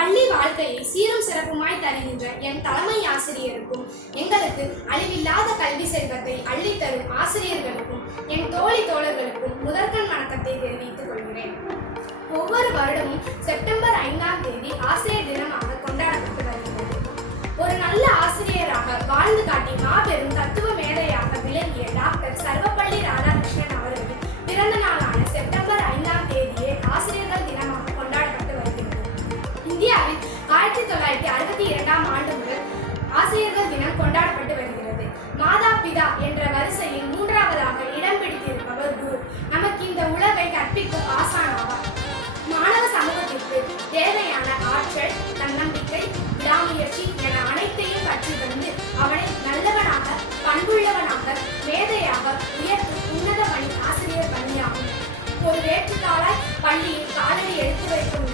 பள்ளி வாழ்க்கையை சீரும் சிறப்புமாய் தருகின்ற என் தலைமை ஆசிரியருக்கும், எங்களுக்கு அழிவில்லாத கல்வி செல்வத்தை அள்ளித்தரும் ஆசிரியர்களுக்கும், என் தோழி தோழர்களுக்கும் முதற்கண் வணக்கத்தை தெரிவித்துக் கொள்கிறேன். ஒவ்வொரு வருடமும் செப்டம்பர் 5ஆம் தேதி ஆசிரியர் தினமாக கொண்டாடப்பட்டு வருகிறது. ஒரு நல்ல ஆசிரியராக வாழ்ந்து காட்டி மாபெரும் தத்துவ மேதையாக விளங்கிய டாக்டர் சர்வப்பள்ளி ராதாகிருஷ்ணன் அவர்களின் பிறந்த நாளான செப்டம்பர் 5ஆம் தேதியே ஆசிரியர்கள் தினமாக கொண்டாடப்பட்டு வருகிறது. இந்தியாவில் 1962ஆம் ஆண்டு முதல் ஆசிரியர்கள் தினம் கொண்டாடப்பட்டு வருகிறது. மாதா பிதா என்ற வரிசையில் 3ஆவதாக இடம் பிடித்திருப்பவர் குரு. நமக்கு இந்த உலகை கற்பிக்கும் ஆசானாவார். மாணவ சமூகத்திற்கு தேவையான ஆற்றல், தன்னம்பிக்கை, விடாமுயற்சி என அனைத்தையும் கற்று வந்து அவனை நல்லவனாக, பண்புள்ளவனாக, மேதையாக உயர்த்தும் உன்னத பணி ஆசிரியர் பணியாகும். ஒரு வேற்றுத்தாளாய் பள்ளியில் காலடி எடுத்து வைக்கும்